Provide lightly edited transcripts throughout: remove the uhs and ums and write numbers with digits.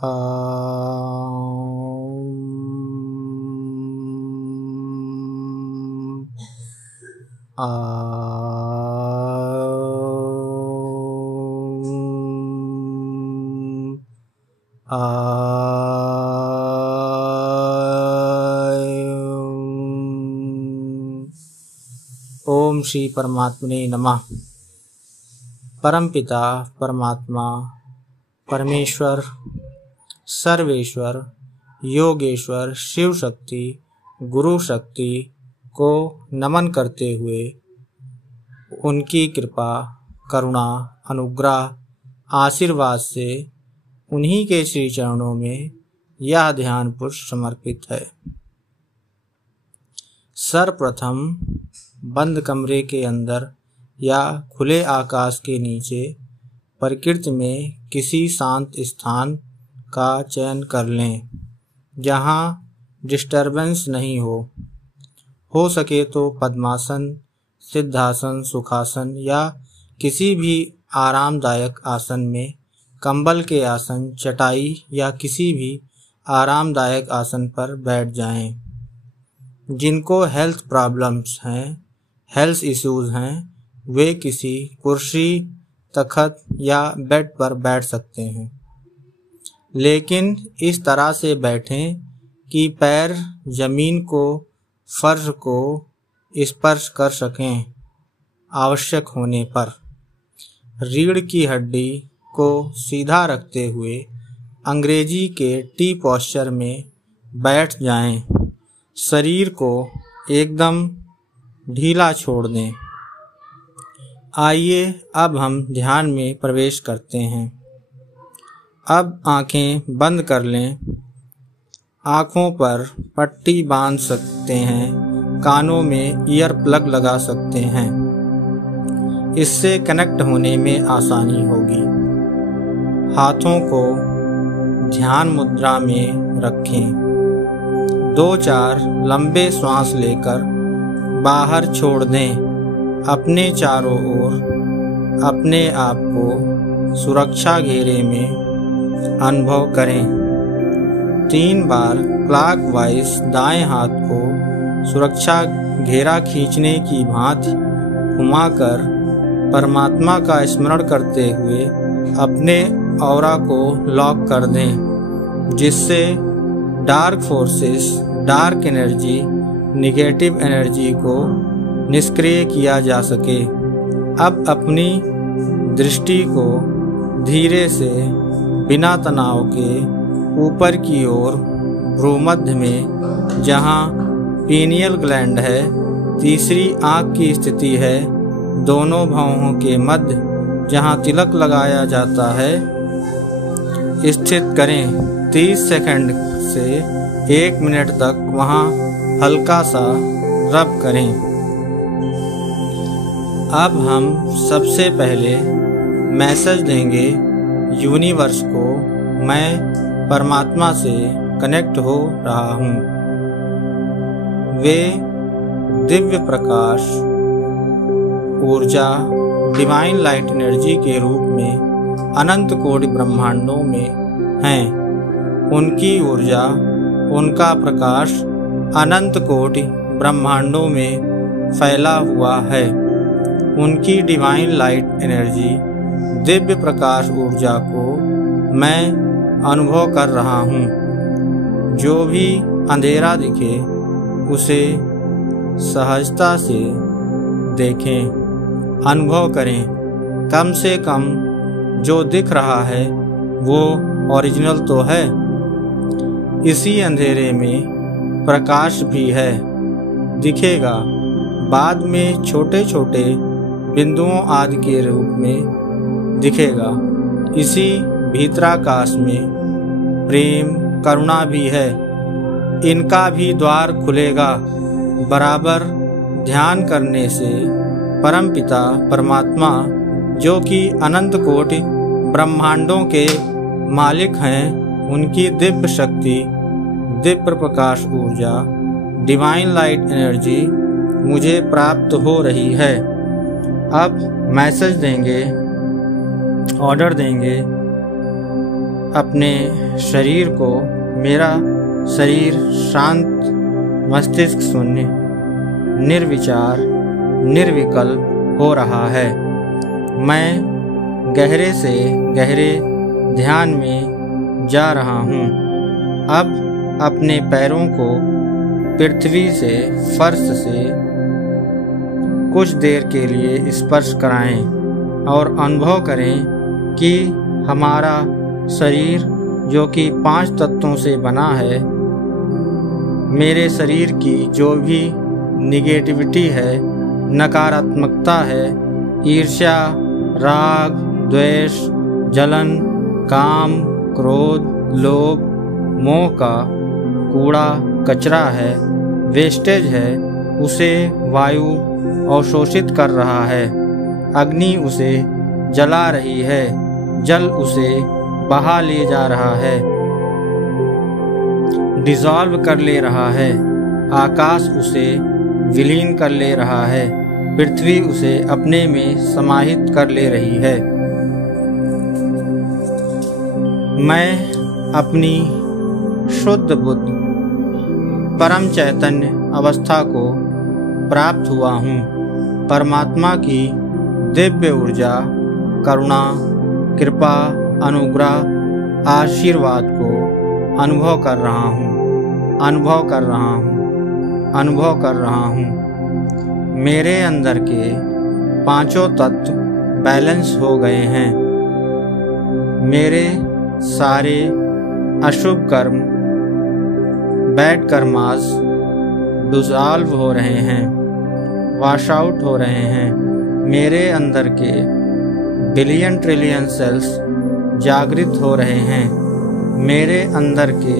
ओम श्री परमात्मने नमः। परमपिता परमात्मा परमेश्वर सर्वेश्वर योगेश्वर शिव शक्ति गुरु शक्ति को नमन करते हुए उनकी कृपा करुणा अनुग्रह आशीर्वाद से उन्हीं के श्री चरणों में यह ध्यान पुष्प समर्पित है। सर्वप्रथम बंद कमरे के अंदर या खुले आकाश के नीचे प्रकृति में किसी शांत स्थान का चयन कर लें जहां डिस्टरबेंस नहीं हो सके तो पद्मासन सिद्धासन सुखासन या किसी भी आरामदायक आसन में कंबल के आसन चटाई या किसी भी आरामदायक आसन पर बैठ जाएं। जिनको हेल्थ प्रॉब्लम्स हैं हेल्थ इश्यूज हैं वे किसी कुर्सी तख्त या बेड पर बैठ सकते हैं, लेकिन इस तरह से बैठें कि पैर जमीन को फर्श को स्पर्श कर सकें। आवश्यक होने पर रीढ़ की हड्डी को सीधा रखते हुए अंग्रेजी के टी पोस्चर में बैठ जाएं। शरीर को एकदम ढीला छोड़ दें। आइए अब हम ध्यान में प्रवेश करते हैं। अब आंखें बंद कर लें। आँखों पर पट्टी बांध सकते हैं, कानों में ईयर प्लग लगा सकते हैं। इससे कनेक्ट होने में आसानी होगी। हाथों को ध्यान मुद्रा में रखें। 2-4 लंबे श्वास लेकर बाहर छोड़ दें। अपने चारों ओर अपने आप को सुरक्षा घेरे में अनुभव करें। 3 बार क्लॉकवाइज दाएं हाथ को सुरक्षा घेरा खींचने की भांति घुमाकर परमात्मा का स्मरण करते हुए अपने ऑरा को लॉक कर दें, जिससे dark forces dark energy negative energy को निष्क्रिय किया जा सके। अब अपनी दृष्टि को धीरे से बिना तनाव के ऊपर की ओर भ्रूमध्य में जहां पीनियल ग्लैंड है, तीसरी आंख की स्थिति है, दोनों भौहों के मध्य जहां तिलक लगाया जाता है स्थित करें। 30 सेकंड से 1 मिनट तक वहां हल्का सा रब करें। अब हम सबसे पहले मैसेज देंगे यूनिवर्स को, मैं परमात्मा से कनेक्ट हो रहा हूँ। वे दिव्य प्रकाश ऊर्जा डिवाइन लाइट एनर्जी के रूप में अनंत कोटि ब्रह्मांडों में हैं। उनकी ऊर्जा उनका प्रकाश अनंत कोटि ब्रह्मांडों में फैला हुआ है। उनकी divine light energy Divya Prakash ऊर्जा को मैं अनुभव कर रहा हूँ। जो भी अंधेरा दिखे उसे सहजता से देखें, अनुभव करें। कम से कम जो दिख रहा है वो ओरिजिनल तो है। इसी अंधेरे में प्रकाश भी है, दिखेगा। बाद में छोटे छोटे बिंदुओं आदि के रूप में दिखेगा। इसी भीतराकाश में प्रेम करुणा भी है। इनका भी द्वार खुलेगा। बराबर ध्यान करने से परमपिता परमात्मा, जो कि अनंत कोटि ब्रह्मांडों के मालिक हैं, उनकी दिव्य शक्ति दिव्य प्रकाश ऊर्जा डिवाइन लाइट एनर्जी मुझे प्राप्त हो रही है। अब मैसेज देंगे, ऑर्डर देंगे अपने शरीर को, मेरा शरीर शांत, मस्तिष्क शून्य, निर्विचार, निर्विकल्प हो रहा है। मैं गहरे से गहरे ध्यान में जा रहा हूँ। अब अपने पैरों को पृथ्वी से, फर्श से कुछ देर के लिए स्पर्श कराएं और अनुभव करें कि हमारा शरीर, जो कि 5 तत्वों से बना है, मेरे शरीर की जो भी निगेटिविटी है, नकारात्मकता है, ईर्ष्या, राग, द्वेष, जलन, काम, क्रोध, लोभ, मोह का कूड़ा कचरा है, वेस्टेज है, उसे वायु अवशोषित कर रहा है। अग्नि उसे जला रही है, जल उसे बहा ले जा रहा है, डिसॉल्व कर ले रहा है। आकाश उसे विलीन कर ले रहा है, पृथ्वी उसे अपने में समाहित कर ले रही है। मैं अपनी शुद्ध बुद्ध परम चैतन्य अवस्था को प्राप्त हुआ हूँ। परमात्मा की दिव्य ऊर्जा, करुणा, कृपा, अनुग्रह, आशीर्वाद को अनुभव कर रहा हूँ, अनुभव कर रहा हूँ, अनुभव कर रहा हूँ। मेरे अंदर के 5 तत्व बैलेंस हो गए हैं। मेरे सारे अशुभ कर्म, बैड कर्मास डिसॉल्व हो रहे हैं, वॉश आउट हो रहे हैं। मेरे अंदर के बिलियन ट्रिलियन सेल्स जागृत हो रहे हैं। मेरे अंदर के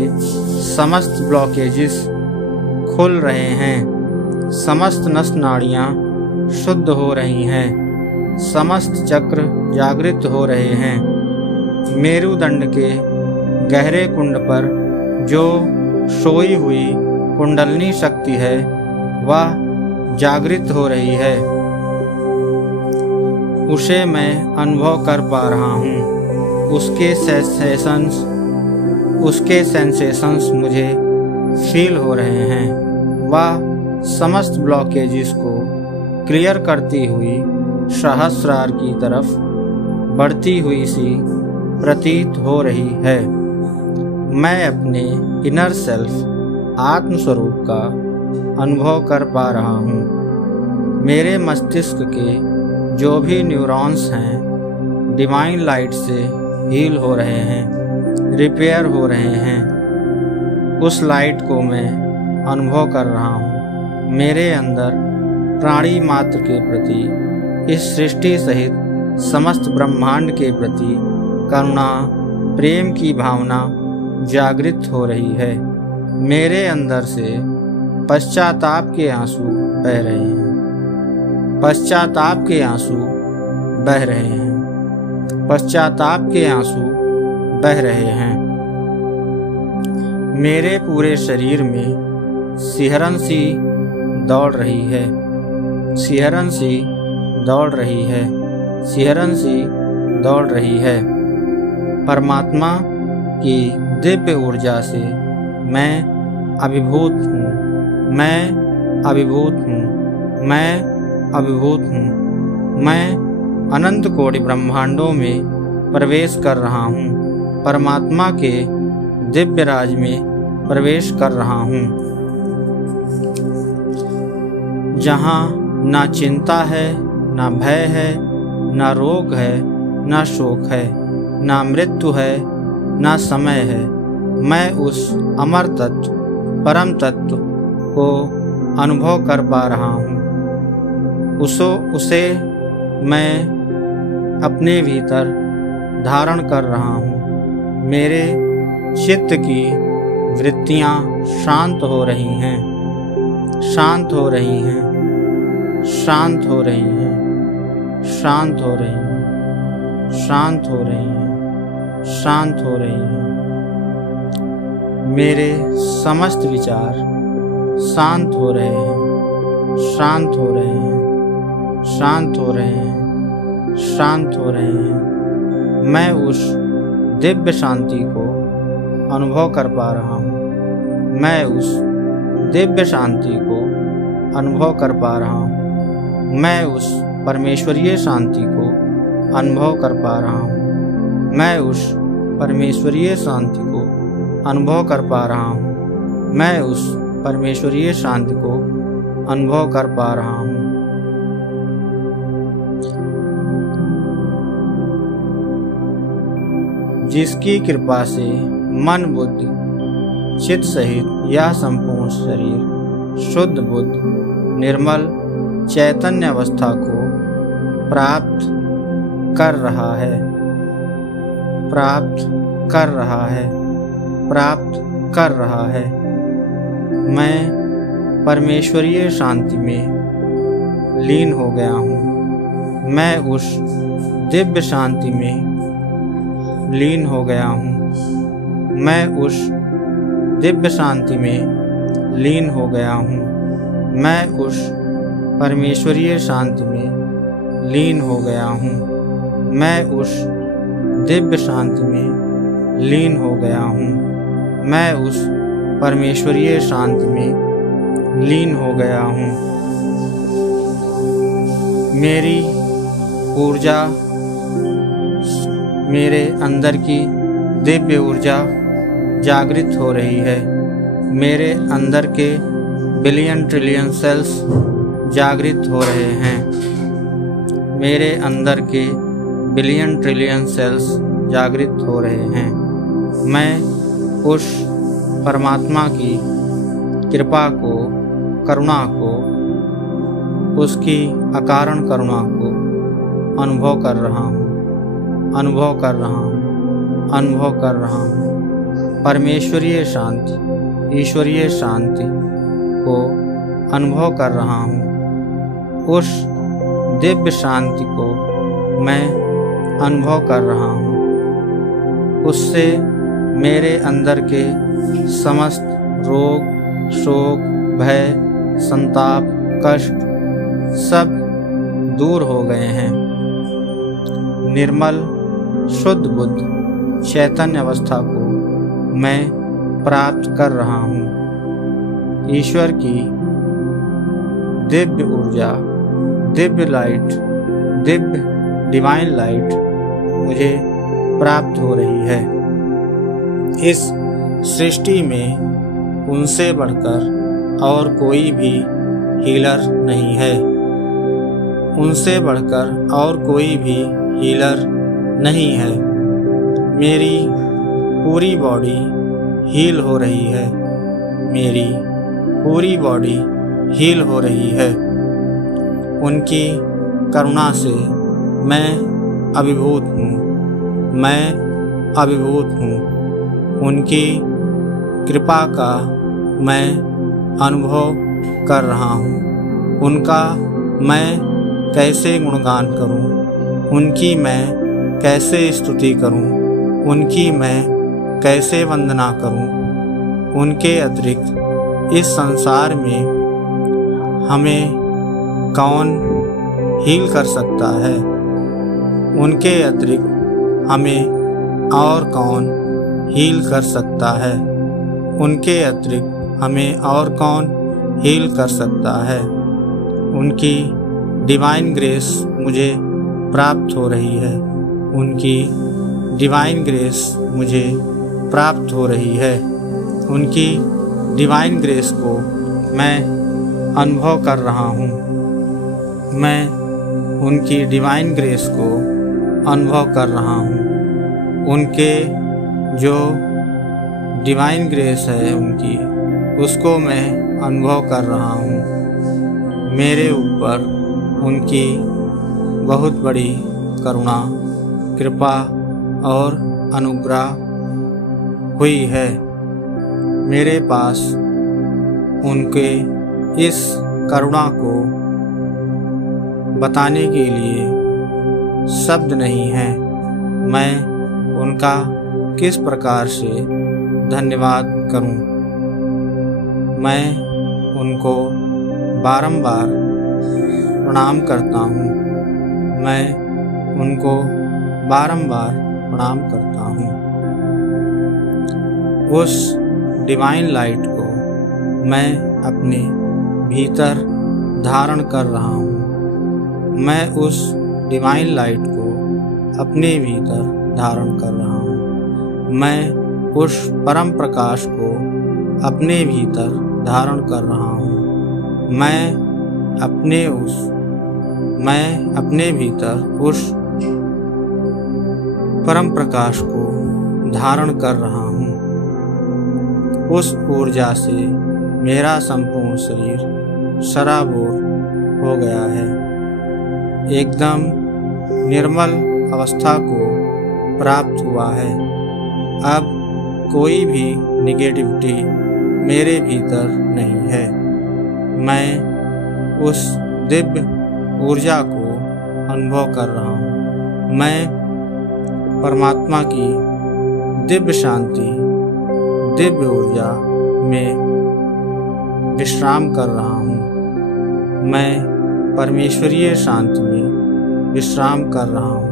समस्त ब्लॉकेजेस खुल रहे हैं। समस्त नस नाड़ियाँ शुद्ध हो रही हैं। समस्त चक्र जागृत हो रहे हैं। मेरुदंड के गहरे कुंड पर जो सोई हुई कुंडलनी शक्ति है, वह जागृत हो रही है। उसे मैं अनुभव कर पा रहा हूँ। उसके सेंसेशंस मुझे फील हो रहे हैं। वह समस्त ब्लॉकेजेस को क्लियर करती हुई सहस्रार की तरफ बढ़ती हुई सी प्रतीत हो रही है। मैं अपने इनर सेल्फ, आत्म स्वरूप का अनुभव कर पा रहा हूँ। मेरे मस्तिष्क के जो भी न्यूरॉन्स हैं, डिवाइन लाइट से हील हो रहे हैं, रिपेयर हो रहे हैं। उस लाइट को मैं अनुभव कर रहा हूँ। मेरे अंदर प्राणी मात्र के प्रति, इस सृष्टि सहित समस्त ब्रह्मांड के प्रति करुणा, प्रेम की भावना जागृत हो रही है। मेरे अंदर से पश्चाताप के आंसू बह रहे हैं। पश्चाताप के आंसू बह रहे हैं। पश्चाताप के आंसू बह रहे हैं। मेरे पूरे शरीर में सिहरन सी दौड़ रही है। सिहरन सी दौड़ रही है। सिहरन सी दौड़ रही है। परमात्मा की दिव्य ऊर्जा से मैं अभिभूत हूँ। मैं अभिभूत हूँ। मैं अभिभूत हूँ। मैं अनंत कोटि ब्रह्मांडों में प्रवेश कर रहा हूँ। परमात्मा के दिव्य राज में प्रवेश कर रहा हूँ, जहाँ ना चिंता है, ना भय है, ना रोग है, ना शोक है, ना मृत्यु है, ना समय है। मैं उस अमर तत्व, परम तत्व को अनुभव कर पा रहा हूँ। उसे मैं अपने भीतर धारण कर रहा हूँ। मेरे चित्त की वृत्तियाँ शांत हो रही हैं। शांत हो रही हैं। शांत हो रही हैं। शांत हो रही हैं। शांत हो रही हैं। शांत हो रही हैं। मेरे समस्त विचार शांत हो रहे हैं। शांत हो रहे हैं। शांत हो रहे हैं। शांत हो रहे हैं। मैं उस दिव्य शांति को अनुभव कर पा रहा हूँ। मैं उस दिव्य शांति को अनुभव कर पा रहा हूँ। मैं उस परमेश्वरीय शांति को अनुभव कर पा रहा हूँ। मैं उस परमेश्वरीय शांति को अनुभव कर पा रहा हूँ। मैं उस परमेश्वरीय शांति को अनुभव कर पा रहा हूँ। जिसकी कृपा से मन बुद्धि चित्त सहित यह संपूर्ण शरीर शुद्ध बुद्ध निर्मल चैतन्य अवस्था को प्राप्त कर रहा है, प्राप्त कर रहा है, प्राप्त कर रहा है। मैं परमेश्वरीय शांति में लीन हो गया हूँ। मैं उस दिव्य शांति में लीन हो गया हूँ। मैं उस दिव्य शांति में लीन हो गया हूँ। मैं उस परमेश्वरीय शांति में लीन हो गया हूँ। मैं उस दिव्य शांति में लीन हो गया हूँ। मैं उस परमेश्वरीय शांति में लीन हो गया हूँ। मेरी ऊर्जा, मेरे अंदर की दिव्य ऊर्जा जागृत हो रही है। मेरे अंदर के बिलियन ट्रिलियन सेल्स जागृत हो रहे हैं। मेरे अंदर के बिलियन ट्रिलियन सेल्स जागृत हो रहे हैं। मैं उस परमात्मा की कृपा को, करुणा को, उसकी अकारण करुणा को अनुभव कर रहा हूँ, अनुभव कर रहा हूँ, अनुभव कर रहा हूँ। परमेश्वरीय शांति, ईश्वरीय शांति को अनुभव कर रहा हूँ। उस दिव्य शांति को मैं अनुभव कर रहा हूँ। उससे मेरे अंदर के समस्त रोग, शोक, भय, संताप, कष्ट सब दूर हो गए हैं। निर्मल शुद्ध बुद्ध चैतन्य अवस्था को मैं प्राप्त कर रहा हूँ। ईश्वर की दिव्य ऊर्जा, Divya light, Divya divine light मुझे प्राप्त हो रही है। इस सृष्टि में उनसे बढ़कर और कोई भी हीलर नहीं है। उनसे बढ़कर और कोई भी हीलर नहीं है। मेरी पूरी बॉडी हील हो रही है। मेरी पूरी बॉडी हील हो रही है। उनकी करुणा से मैं अभिभूत हूँ। मैं अभिभूत हूँ। उनकी कृपा का मैं अनुभव कर रहा हूँ। उनका मैं कैसे गुणगान करूँ, उनकी मैं कैसे स्तुति करूँ, उनकी मैं कैसे वंदना करूं। उनके अतिरिक्त इस संसार में हमें कौन हील कर सकता है। उनके अतिरिक्त हमें और कौन हील कर सकता है। उनके अतिरिक्त हमें और कौन हील कर सकता है। उनकी डिवाइन ग्रेस मुझे प्राप्त हो रही है। उनकी डिवाइन ग्रेस मुझे प्राप्त हो रही है। उनकी डिवाइन ग्रेस को मैं अनुभव कर रहा हूँ। मैं उनकी डिवाइन ग्रेस को अनुभव कर रहा हूँ। उनके जो डिवाइन ग्रेस है उनकी, उसको मैं अनुभव कर रहा हूँ। मेरे ऊपर उनकी बहुत बड़ी करुणा, कृपा और अनुग्रह हुई है। मेरे पास उनके इस करुणा को बताने के लिए शब्द नहीं है। मैं उनका किस प्रकार से धन्यवाद करूं। मैं उनको बारंबार प्रणाम करता हूं। मैं उनको बारंबार प्रणाम करता हूं। उस डिवाइन लाइट को मैं अपने भीतर धारण कर रहा हूँ। मैं उस डिवाइन लाइट को अपने भीतर धारण कर रहा हूँ। मैं उस परम प्रकाश को अपने भीतर धारण कर रहा हूँ। मैं अपने भीतर उस परम प्रकाश को धारण कर रहा हूँ। उस ऊर्जा से मेरा संपूर्ण शरीर सराबोर हो गया है, एकदम निर्मल अवस्था को प्राप्त हुआ है। अब कोई भी नेगेटिविटी मेरे भीतर नहीं है। मैं उस दिव्य ऊर्जा को अनुभव कर रहा हूँ। मैं परमात्मा की दिव्य शांति, दिव्य ऊर्जा में विश्राम कर रहा हूँ। मैं परमेश्वरीय शांति में विश्राम कर रहा हूँ।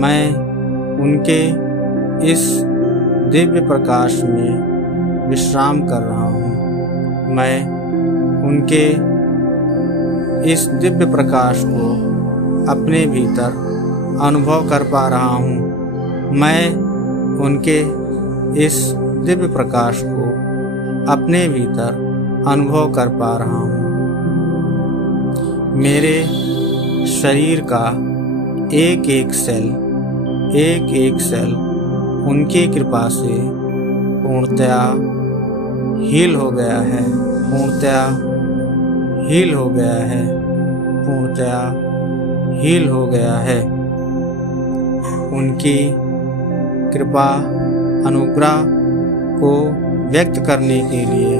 मैं उनके इस दिव्य प्रकाश में विश्राम कर रहा हूँ। मैं उनके इस दिव्य प्रकाश को अपने भीतर अनुभव कर पा रहा हूँ। मैं उनके इस दिव्य प्रकाश को अपने भीतर अनुभव कर पा रहा हूँ। मेरे शरीर का एक एक सेल उनकी कृपा से पूर्णतया हील हो गया है, पूर्णतया हील हो गया है, पूर्णतया हील हो गया है। उनकी कृपा अनुग्रह को व्यक्त करने के लिए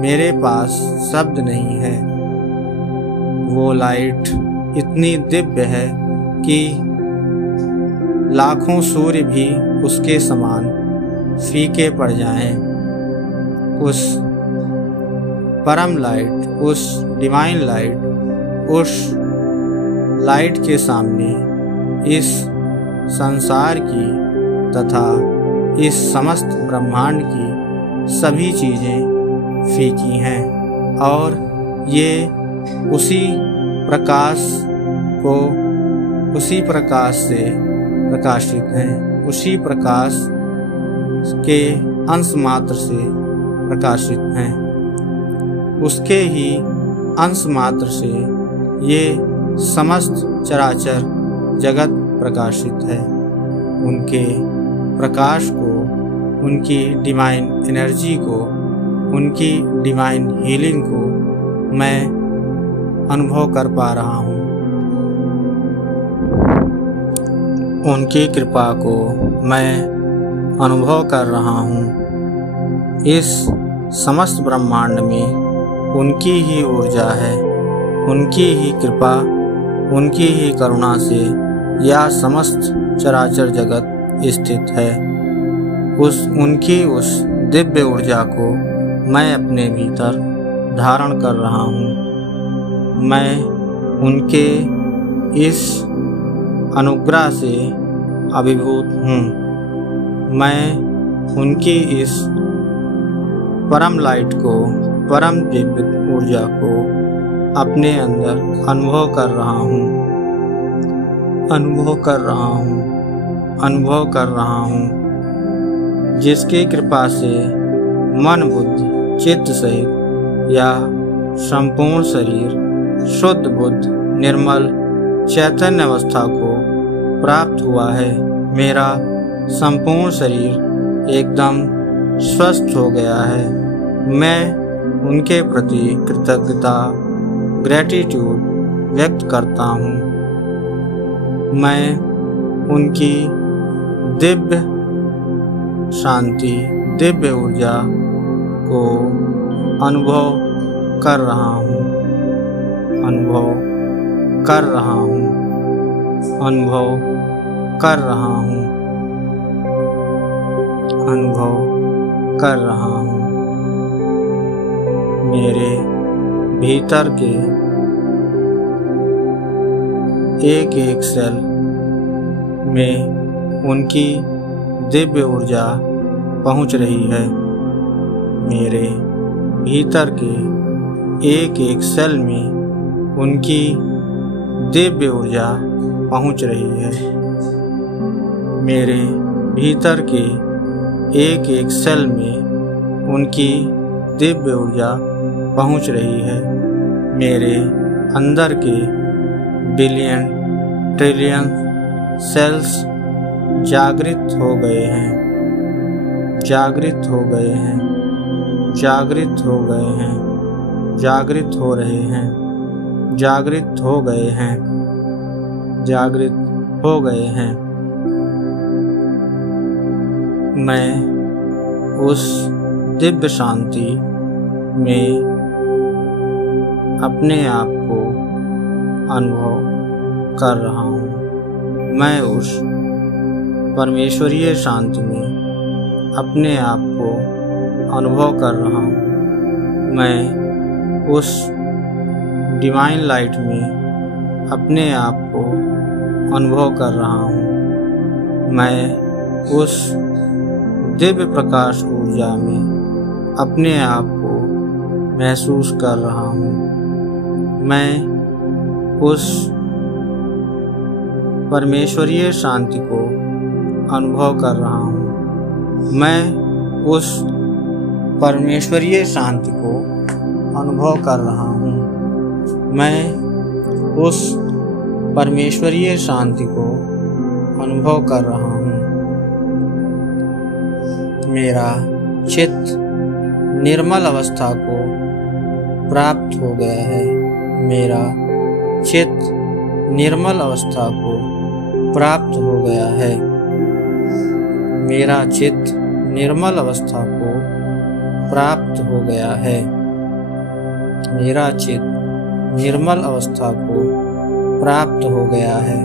मेरे पास शब्द नहीं है। वो लाइट इतनी दिव्य है कि लाखों सूर्य भी उसके समान फीके पड़ जाएं। उस परम लाइट, उस डिवाइन लाइट, उस लाइट के सामने इस संसार की तथा इस समस्त ब्रह्मांड की सभी चीज़ें फीकी हैं और ये उसी प्रकाश से प्रकाशित हैं, उसी प्रकाश के अंश मात्र से प्रकाशित हैं। उसके ही अंश मात्र से ये समस्त चराचर जगत प्रकाशित है। उनके प्रकाश को, उनकी डिवाइन एनर्जी को, उनकी डिवाइन हीलिंग को मैं अनुभव कर पा रहा हूँ। उनकी कृपा को मैं अनुभव कर रहा हूँ। इस समस्त ब्रह्मांड में उनकी ही ऊर्जा है, उनकी ही कृपा, उनकी ही करुणा से यह समस्त चराचर जगत स्थित है। उनकी उस दिव्य ऊर्जा को मैं अपने भीतर धारण कर रहा हूँ। मैं उनके इस अनुग्रह से अभिभूत हूँ। मैं उनकी इस परम लाइट को, परम दिव्य ऊर्जा को अपने अंदर अनुभव कर रहा हूँ, अनुभव कर रहा हूँ, अनुभव कर रहा हूँ। जिसकी कृपा से मन, बुद्धि, चित्त सहित या संपूर्ण शरीर शुद्ध बुद्ध निर्मल चैतन्य अवस्था को प्राप्त हुआ है। मेरा संपूर्ण शरीर एकदम स्वस्थ हो गया है। मैं उनके प्रति कृतज्ञता, ग्रैटिट्यूड व्यक्त करता हूँ। मैं उनकी दिव्य शांति, दिव्य ऊर्जा को अनुभव कर रहा हूँ, अनुभव कर रहा हूँ, अनुभव कर रहा हूँ, अनुभव कर रहा हूँ। मेरे भीतर के एक एक सेल में उनकी दिव्य ऊर्जा पहुँच रही है। मेरे भीतर के एक एक सेल में उनकी दिव्य ऊर्जा पहुँच रही है। मेरे भीतर के एक एक सेल में उनकी दिव्य ऊर्जा पहुँच रही है। मेरे अंदर के बिलियन ट्रिलियन सेल्स जागृत हो गए हैं, जागृत हो गए हैं, जागृत हो गए हैं, जागृत हो रहे हैं, जागृत हो गए हैं, जागृत हो गए हैं। मैं उस दिव्य शांति में अपने आप को अनुभव कर रहा हूँ। मैं उस परमेश्वरीय शांति में अपने आप को अनुभव कर रहा हूँ। मैं उस डिवाइन लाइट में अपने आप को अनुभव कर रहा हूँ। मैं उस दिव्य प्रकाश ऊर्जा में अपने आप को महसूस कर रहा हूँ। मैं उस परमेश्वरीय शांति को अनुभव कर रहा हूँ। मैं उस परमेश्वरीय शांति को अनुभव कर रहा हूँ। मैं उस परमेश्वरीय शांति को अनुभव कर रहा हूँ। मेरा चित्त निर्मल अवस्था को प्राप्त हो गया है। मेरा चित्त निर्मल अवस्था को प्राप्त हो गया है। मेरा चित्त निर्मल अवस्था को प्राप्त हो गया है। मेरा चित्त निर्मल अवस्था को प्राप्त हो गया है।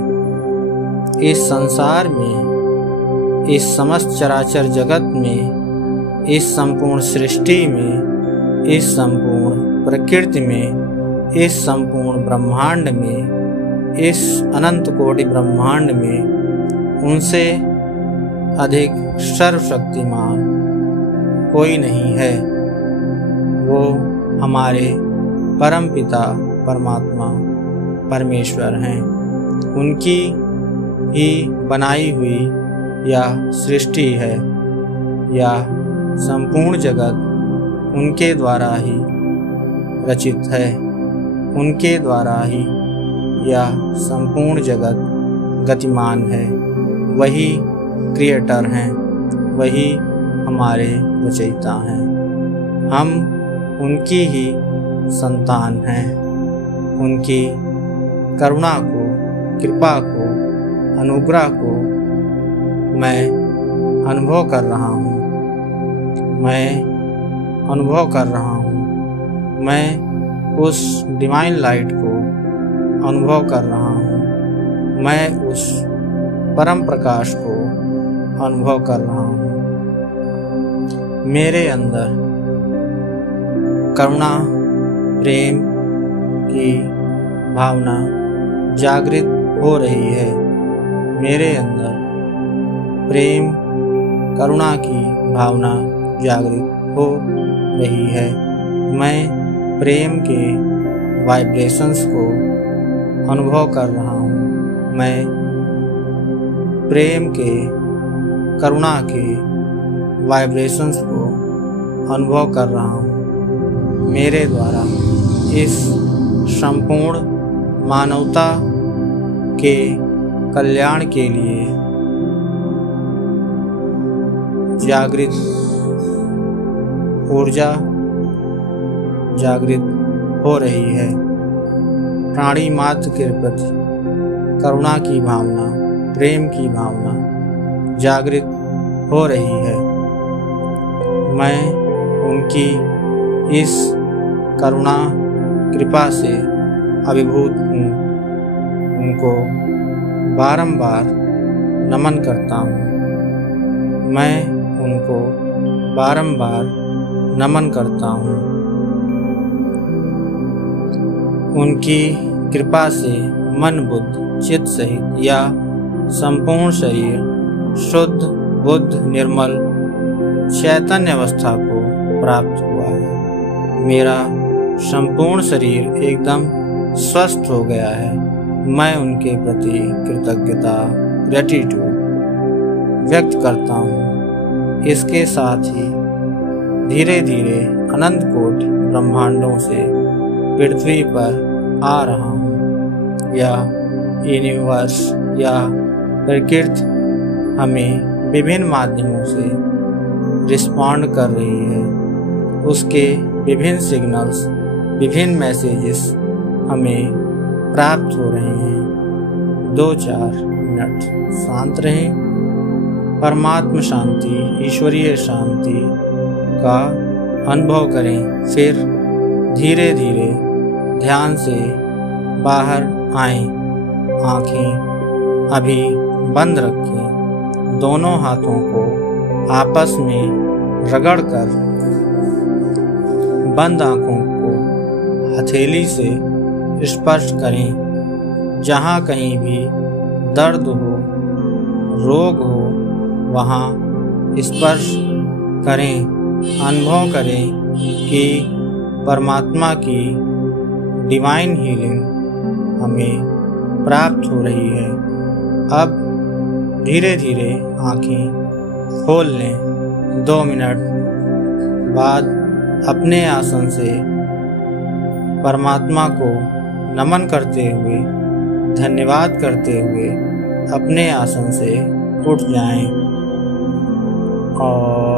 इस संसार में, इस समस्त चराचर जगत में, इस संपूर्ण सृष्टि में, इस संपूर्ण प्रकृति में, इस संपूर्ण ब्रह्मांड में, इस अनंत कोटि ब्रह्मांड में उनसे अधिक सर्वशक्तिमान कोई नहीं है। वो हमारे परमपिता परमात्मा परमेश्वर हैं। उनकी ही बनाई हुई यह सृष्टि है, यह संपूर्ण जगत उनके द्वारा ही रचित है। उनके द्वारा ही यह संपूर्ण जगत गतिमान है। वही क्रिएटर हैं, वही हमारे रचयिता हैं। हम उनकी ही संतान हैं। उनकी करुणा को, कृपा को, अनुग्रह को मैं अनुभव कर रहा हूँ। मैं अनुभव कर रहा हूँ। मैं उस डिवाइन लाइट को अनुभव कर रहा हूँ। मैं उस परम प्रकाश को अनुभव कर रहा हूँ। मेरे अंदर करुणा, प्रेम की भावना जागृत हो रही है। मेरे अंदर प्रेम, करुणा की भावना जागृत हो रही है। मैं प्रेम के वाइब्रेशंस को अनुभव कर रहा हूँ। मैं प्रेम के, करुणा के वाइब्रेशंस को अनुभव कर रहा हूँ। मेरे द्वारा इस संपूर्ण मानवता के कल्याण के लिए जागृत ऊर्जा जागृत हो रही है। प्राणी मात्र के प्रति करुणा की भावना, प्रेम की भावना जागृत हो रही है। मैं उनकी इस करुणा, कृपा से अभिभूत हूँ। उनको बारंबार नमन करता हूँ। मैं उनको बारंबार नमन करता हूँ। उनकी कृपा से मन, बुद्धि, चित्त सहित या संपूर्ण शरीर शुद्ध, बुद्ध, निर्मल चैतन्य अवस्था को प्राप्त हुआ है। मेरा संपूर्ण शरीर एकदम स्वस्थ हो गया है। मैं उनके प्रति कृतज्ञता ग्रेटिट्यूड व्यक्त करता हूँ। इसके साथ ही धीरे धीरे अनंत कोटि ब्रह्मांडों से पृथ्वी पर आ रहा हूँ। यह यूनिवर्स या प्रकृति हमें विभिन्न माध्यमों से रिस्पॉन्ड कर रही है। उसके विभिन्न सिग्नल्स, विभिन्न मैसेजेस हमें प्राप्त हो रहे हैं। 2-4 मिनट शांत रहें। परमात्म शांति, ईश्वरीय शांति का अनुभव करें। फिर धीरे धीरे ध्यान से बाहर आएं। आंखें अभी बंद रखें। दोनों हाथों को आपस में रगड़कर बंद आंखों को हथेली से स्पर्श करें। जहाँ कहीं भी दर्द हो, रोग हो, वहाँ स्पर्श करें। अनुभव करें कि परमात्मा की डिवाइन हीलिंग हमें प्राप्त हो रही है। अब धीरे धीरे आंखें खोल लें। 2 मिनट बाद अपने आसन से परमात्मा को नमन करते हुए, धन्यवाद करते हुए अपने आसन से उठ जाएं। और